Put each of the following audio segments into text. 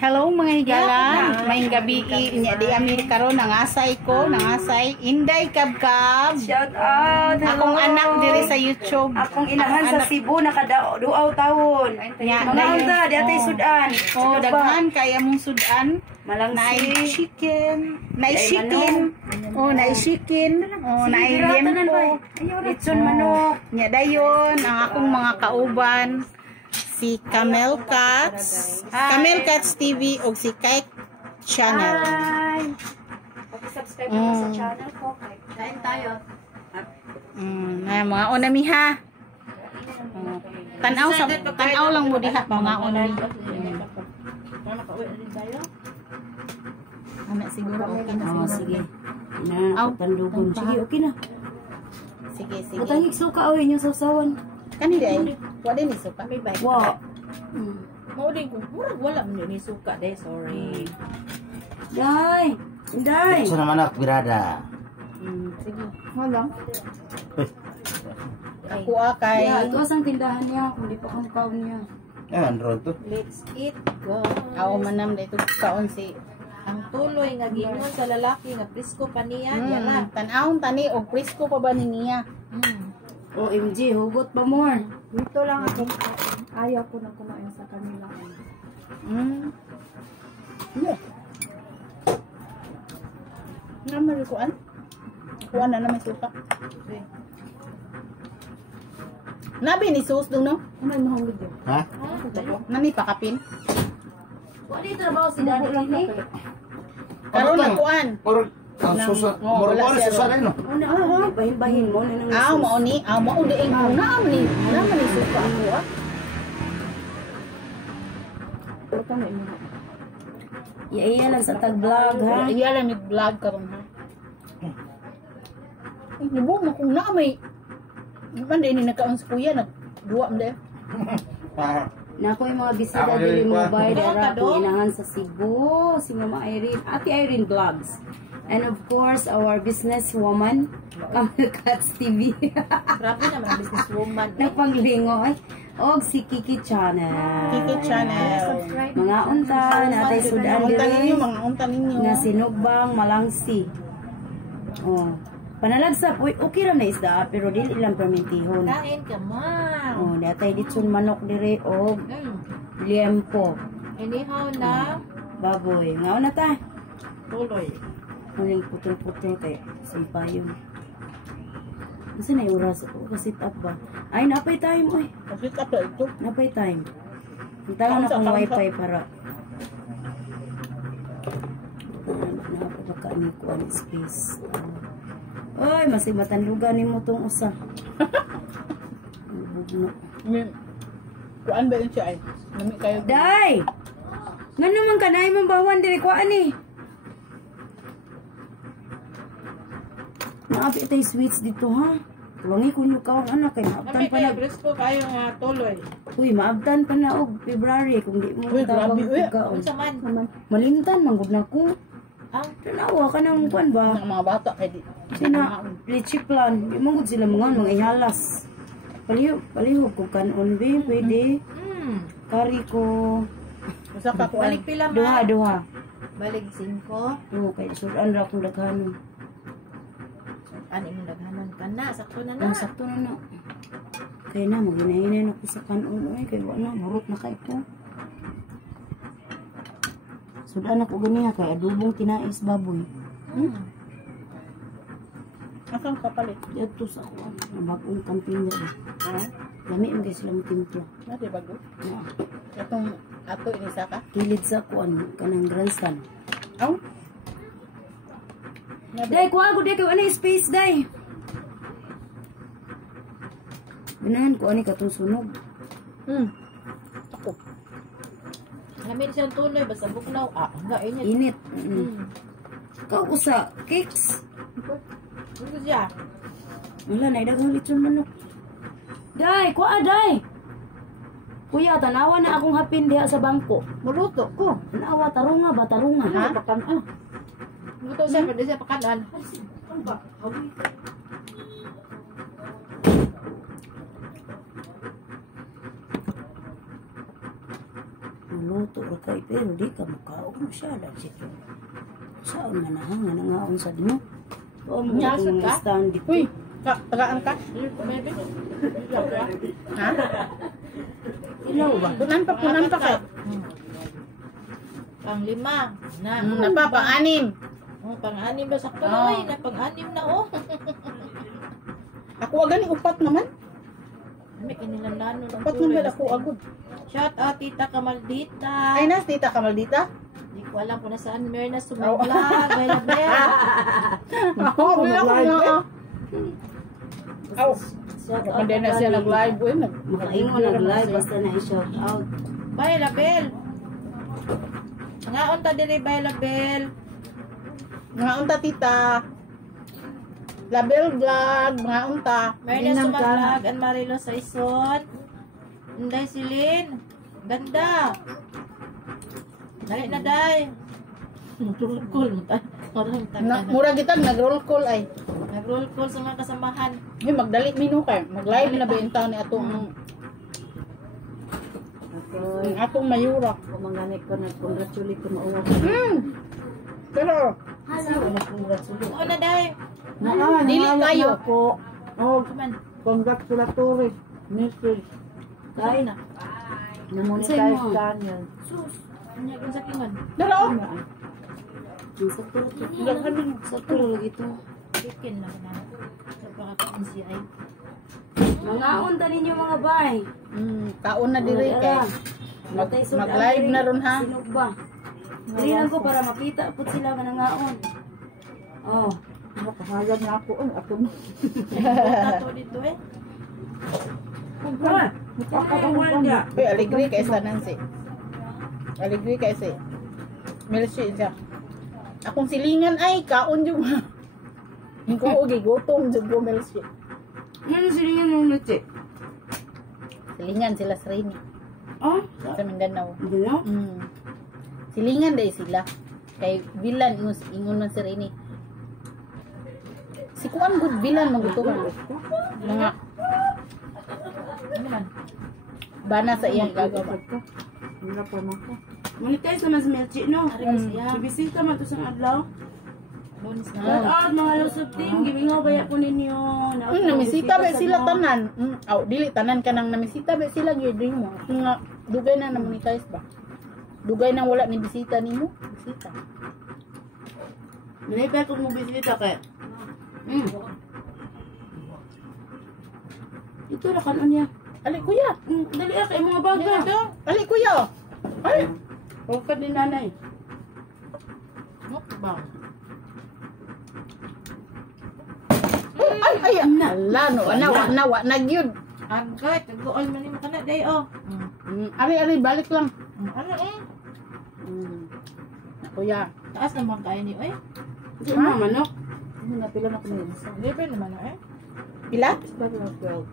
Hello mga higala, may gabi niya di Amerika ron nangasay ko, nangasay Inday Kabkab. Shout out. Akong anak diri sa YouTube. Akong inahan sa Cebu nakadaduaw taon. Mga unta di atay sudan. Oh, daghan kaya mong sudan. Malangsi. Chicken. Naay chicken. Oh, naay chicken. Oh, naay liempo. Itson manok. Nya dayon ang akong mga kauban. Si Camel Cats, Camel Cats TV o si Kite Channel. Hi. Paki-subscribe mo sa channel ko. Kain tayo. Mga unamiha. Tanaw lang mo diha mga unami. Anak siguro okay na. Oh, sige. Ina, tandugon. Sige, okay na. Sige. Matangig suka away niyo sa sawan. Kani day? Wala ni suka. Wa. Mauding ko, wala mo ni suka day, sorry. Day. Day. Gusto naman ako, birada. Sige. Wala. Ako kay Yeah, ito ang tindahan niya. Kung di pa kang kaon niya. Android to. Let's eat go. ako manam dito kaon si Ang tuloy nga gingon sa lalaki nga presko pa niya, yan na. Tanawon tani og presko pa ba ni niya? OMG, hugot pa more. Dito lang ako. Ayaw ko na kumain sa kanila. Yeah. Naman kuan. Kuan na may suka. Nabi ni sus dong no? Ano yung mahangod yun? Ha? Nani pakapin? Wala yung trabaho si Daddy Lini. Karon na kuan. Or, ang susa. Moro ko na susa rin, no? Bahin-bahin mo. Mao ni, mao di ing naman ni suka ako ah. Ito na imo. Iya lang sa tag-vlog, ha? Iya lang mi vlog karon ha. Ibo mo kung na may iban din ni nakaon sa kuya nagduwa mo deh. Nako yung mga bisita dili mo bay dara inahan sa Cebu, si Mama Irene, Ate Irene Vlogs. And of course, our businesswoman, Camel Cats TV. Grabe naman ang businesswoman. Nagpanglingoy. Og si Kiki Channel. Kiki Channel. Mga unta, natay sudan Unta ninyo, diri. mga unta ninyo. Nga sinugbang malangsi. Oh. Panalagsap, okay ra na isda, pero dili lang permentihon. Kain ka man. Oh, natay ditson manok diri og liempo. Anyhow na Baboy. Nga na ta. tuloy. Muling putol-putol kay sampayon. Kasi na oras ko kasi up ba? Ay, napay time oy. Kasi tapos ito. Napay time. Hintalan na akong wifi para napaka ko ang space. Oy, masig matandugan nimo tong usa. Bugno. Kuan ba yun siya ay? Nami kayo. Day! Nga naman ka na imong bawan diri kuan ni. Naapi tay sweets dito ha. Tuwangi ko nyo kaon anak kay maabtan Kami pa na. kayo presko kayo nga tuloy. Uy, maabtan pa na og February kung di mo Uy, tawag grabe, uy. kaon. Unsa man? Malintan manggod na ko. Ang Tanawa ka nang kuan ba? Ng mga bata kay di. Sina leche plan. Di manggod sila mga ihalas. Palihog ko kanon be, pwede. Kari ko. Usa ka kuan. balik pila man. Duha. Balik 5. Oo, kay sudan ra akong daghanon. Ani mo daghanon ka na, sakto na na. Ang sakto na na. Kaya na, maginahinay na ko sa kanon. Ay, kaya wala, marot na kayo ko. Sudan ako ganiya, kaya adubong tinais baboy. Asang kapalit? Dito sa ako, bagong camping na rin. Dami ang guys lang timpla. Nadi bago. Na, Atong ato ini saka. kilid sa kuan, kanang grandstand. Aw. Day, kuha ko day, kaya ano yung space, day? Ganahan ko, ano katong sunog. Ako. Namin siyang tuloy basta bugnaw. Nga init. Init. Ikaw ko sa cakes. Ano siya? Wala, naidagang lechon manok. Day, kuha, day! Kuya, tanawa na akong hapin diha sa bangko. Muluto ko. Tanawa, tarunga ba, tarunga, ha? Luto siya, pwede siya pakanan. magluto ra kay pero di ka makaon mo siya lang sige. Saan man nga nangaon sa dino? O mo Nyasad mga ka? stand dito. Uy, tagaan ka? Maybe. Ha? Ilaw ba? Punan pa kay. Pang-5 na. Napa, pang-anim. Oh, pang-6 ba sakto Ah. na na pang-6 na oh. Ako agani upat naman. May kinilandanon. ang Upat tuloy. naman ako agud. Shout out Tita Kamaldita. Ay, nas, tita Kamaldita. Hindi ko alam kung nasaan Merna sumaglag. Bella Bella. Ako, wala ko na. Aw, Shout out hindi na siya nag-live. Uy, Makaingon nag-live basta na i-shout out. Bella Bell. Ngaon ta diri Bella Bell. Mga unta, tita. Label vlog, mga unta. Merna sumaglag and Marilo Saison. Inday Silin. Ganda. Dali na day. Nag-roll Mura gitag, nag-roll call ay. call sa mga kasamahan. Hey, magdali minu kay. Mag-live na ba yung taon ni atong ang atong mayura. Kumanganit ko nag-congratulate ko mauwa. Pero, Oo na day. dili kayo. Oh, Come on. congratulatory message. Kay na. na-monetize ka. Sus. Kanya kung sa kingon. Pero, Sa tulo ito. Chicken lang na. Sa pakakaan siya ay. Mga unta ninyo mga bay. taon na diri kay. Mag-live na ron ha. Sinugba. Dili lang ko para makita pud sila nga nangaon. Oh. Nakahayag na ako. Ako Tato dito eh. Uy, aligri kay sa Nancy. Aligri kay si Melchi siya. Akong silingan ay kaon yung yung ko ugi gutom jud ko Melchi. Ano silingan mo nito? Silingan sila sa Rini Oh, sa Mindanao. dilo. Silingan day sila. Kay bilan ingon man si Rini. Si kuan good bilan magutuhan. Mga Ano man? bana sa iyang gagawa. wala pa na ako. Monetize naman sa Melchi, no? Ari ko siya. Ibisita man to sa adlaw. Bonus na. Shout out mga lusog team, gibingaw baya po ninyo. Namisita ba sila tanan? Aw, dili tanan ka nang namisita ba sila gyud mo. Kung nga dugay na monetize ba? Dugay nang wala ni bisita nimo. Bisita. Manipay kung mo bisita kay. Ito na kanon niya. Ali kuya. Dali kay mga baga. Ali kuya. Ay, Huwag ka din nanay. Mukbang. ay. Ala no, nawa na gyud. Agay, taguol man ni makana day oh. Ari balik lang. Ano eh? Kuya. Taas naman kayo ni oy. Hindi mo manok. Napila na ko na yun. Libre naman na eh. Pila? Start na 12.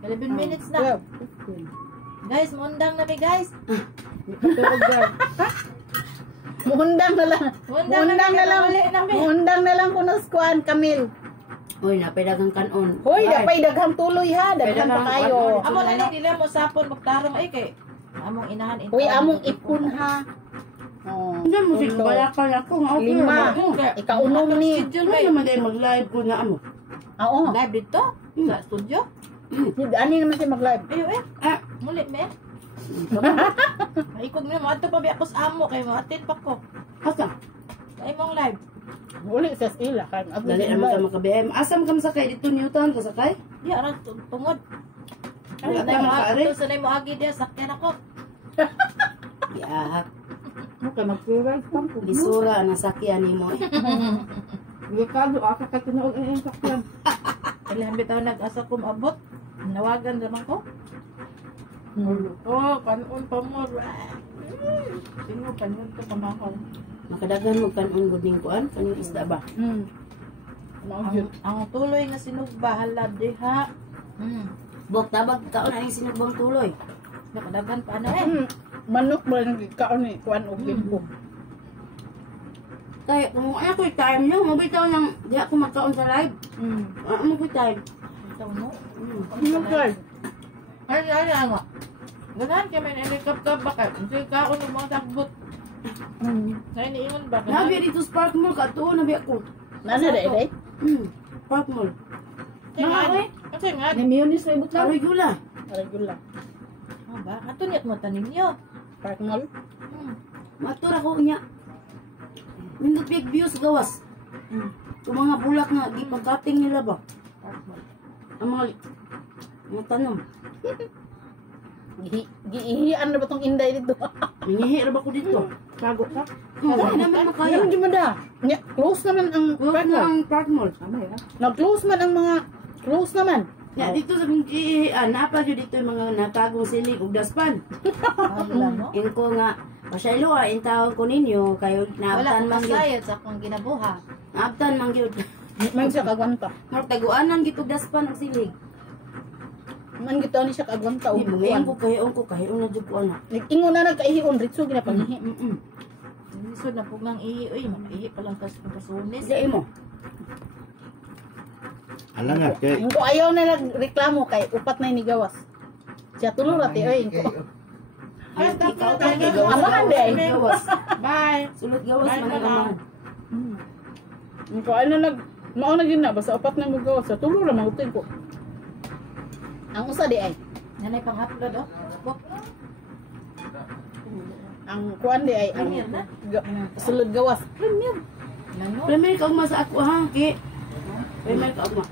11 minutes na. 15. Guys, mundang na mi guys. Pero guys, Muundang na lang. Mundang na lang. Muundang na lang kuno skuan Kamil. Uy, napidagang kanon. Hoy, dapay daghang tuloy ha. Daghan pa kayo. Amo na ni dila mo sapon magtarong ay kay among inahan ito. Hoy, among ipon ha. Oh. Hindi mo siya kabalakal ako. Nga okay. 5. Ikaunom ni. Schedule Ano kay naman dahil mag-live ko na amo? Oo. live dito sa studio. Ani naman siya mag-live. Ayo eh. Ah, Muli me. Maikog na mo ato pa bi ako sa amo kay mo atin pa ko. asa? Ay mong live. Uli sa sila kan. Dali naman ka maka-BM. Asam ka masakay dito Newton ka sakay? Di ara tungod. Wala Sanay tayo mo makaari. agi sanay mo agi dia sakyan ako. Yak. okay, mag-freelance lang po. Bisura na sakyan ni mo. Ricardo, aka ka tinuog ang sakyan. Ilang bitaw nag-asa ko maabot. Nawagan naman ko. Oh, kanon pa mo. Sino kanon to pamahal. Makadagan mo kanon guding kuan, kanon isda ba? Ang tuloy nga sinugba halad diha. Bok tabag kaon ang sinugbang tuloy. Nakadagan pa na eh. Manok ba nang kaon ni kuan og limpo. Kaya kung ano ko time nyo, mabitaw nang di ako magkaon sa live. Ano ko time? Ito mo. Ano guys? Ay ano. Ganahan kami na ilikap-kap baka. Kasi kaon ng mga takbot. Sa iniingon ba? Nabi dito sa Park Mall ka to, nabi ako. Nasa day? Park Mall. Kasi nga. May mayonnaise may butlaw. Regula. Regular. Ah ba? Katuniat mo tanim niyo. Park Mall. Matura ko niya. Nindot big views gawas. Kung mga bulak nga, di pagkating nila ba? Ang mga tanong. Giihian na ba tong inday dito? Nangyihira ba ko dito? Bago ka. Hindi naman makaya. Ayun, di man da. Close naman ang Huwag Park na Mall. ang Park Mall. Tama yun. Nag-close man ang mga close naman. Ya, dito sa napa dito yung mga natagong silig ug daspan. Wala mo. Inko nga, pasaylo in tawag ko ninyo, kayo Wala naabtan akong man gyud. kasayad sa akong ginabuha. Naabtan man gyud. Man siya kagwanta. Mar taguanan gitug daspan og silig. Man gito ni siya kagwanta Di og ngayon buwan. ko kahiyon na jud ko ana. Nag-ingon na nagkaihion ritso ginapangihi. Lisod na pug nang ihi. Uy, maihi pa lang kasunis. Di mo. Alam nga, kay... Ingko ayaw na nagreklamo kay upat na ni gawas. Siya tulo rati oy ingko. Ay, ikaw ka Amahan di ay. gawas. Bye. Sulod gawas Bye, man ang mama. amahan. Ingko ay na mao na gid na basta upat na mo gawas. Sa tulo ra magutin ko. Ang usa di ay. Nanay pang-upload oh. Bok. Ang kuan di ay ang Premier na? sulod gawas. Premium. Nano? Premier ka ugma sa ako ha, ki. Premier ka ugma.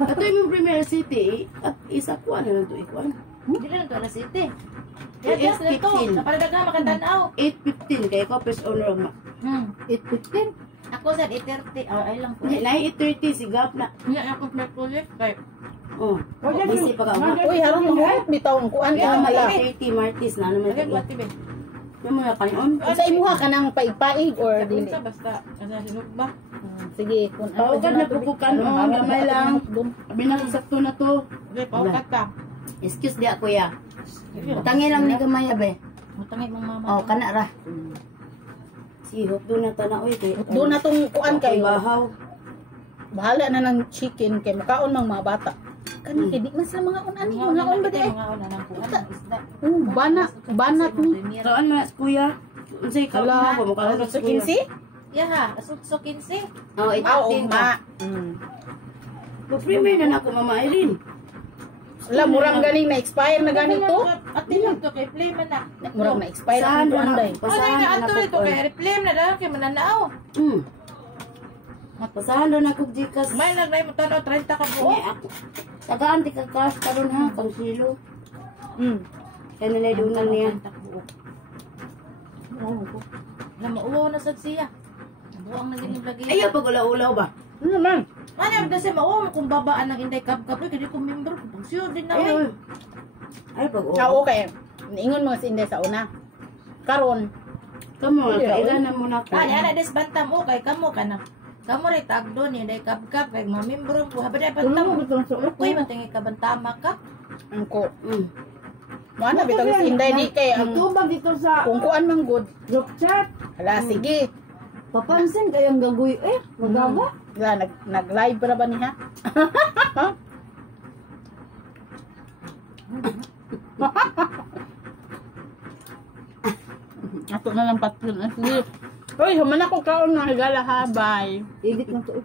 Ato yung Premier City, at isa ko ano lang to ikuan. Hindi lang to na city. It is Yes, na to. 15. Napaladag na makatanaw. 8:15 kay ko first owner ugma. 8:15. Ako sa 8:30. Ay lang po. Hindi, na 8:30 sigap na. Hindi ako flexible. Kay Oh, busy pa ka ugma. Uy harong mahurot bitaw ang kuan Kaya ka may mala. 8:30 Martis na naman Lagay ito. mo tibe. Yung mga kanon. Sa imuha ka nang paig-paig or Sa dili? bulsa basta. Asa sinug ba? Sige, kung Tawagad na pupukan o gamay lang. Sabi na sakto na to. Okay, paukat ka. Excuse di ako ya. Tangi lang ni gamay be. Matangit mong mama. Oh, kana ra. Sihot do na ta na oy kay. doon na tong kuan kay kayo. bahaw. Bahala na ng chicken kay makaon mang mga bata. Kani kay di man sila mga on ani mga on ba di ay. Mga una ng kuan ng isda. Banat ni. Kaan man kuya. Unsay ka Hala, mo mo ka sa 15? Yaha, asukso 15. Oh, Ah, ito ma. Ko premier na nako Mama Irene. Wala, murang galing na expire na ganito. At lang to kay play man na. Murang na expire Saan ang na kuan day. Ano pasahan nga na ato ito kay replay na lang kay mananao. Pasahan do na ko gikas. May nagnay mo tanaw 30 ka buo. Ay, ako. Tagaan ti ka cash karon ha kang kilo. Kaya nilay dunan niya. Na mauwaw na sad siya. Buang na din lagi. Ayaw pag ulaw-ulaw ba? Ano naman? Mani ang dasi mauwaw kung babaan ng inday kap-kap kay di ko member ko pag sure din na Ayaw. may. Ay pag Ah, okay. Niingon mo si Inday sa una. Karon, Kamo kailan na muna ko. Ah, ana des bantam o kay kamo kana. Kamo rin tagdo ni inday kap-kap kay mamembro ko habad bantam. Uy matingi ka bantama ka. ang ko. Mm. Mo na bitaw si Inday di kay ang Tubag dito sa kung kuan man good. group chat. Hala, sige. Papansin kayang gagoy magawa. Wala, nag-live pa na ba niya? Ato na lang patron. Sige. Uy, human ako kaon na higala ha. Bye. Edit na to.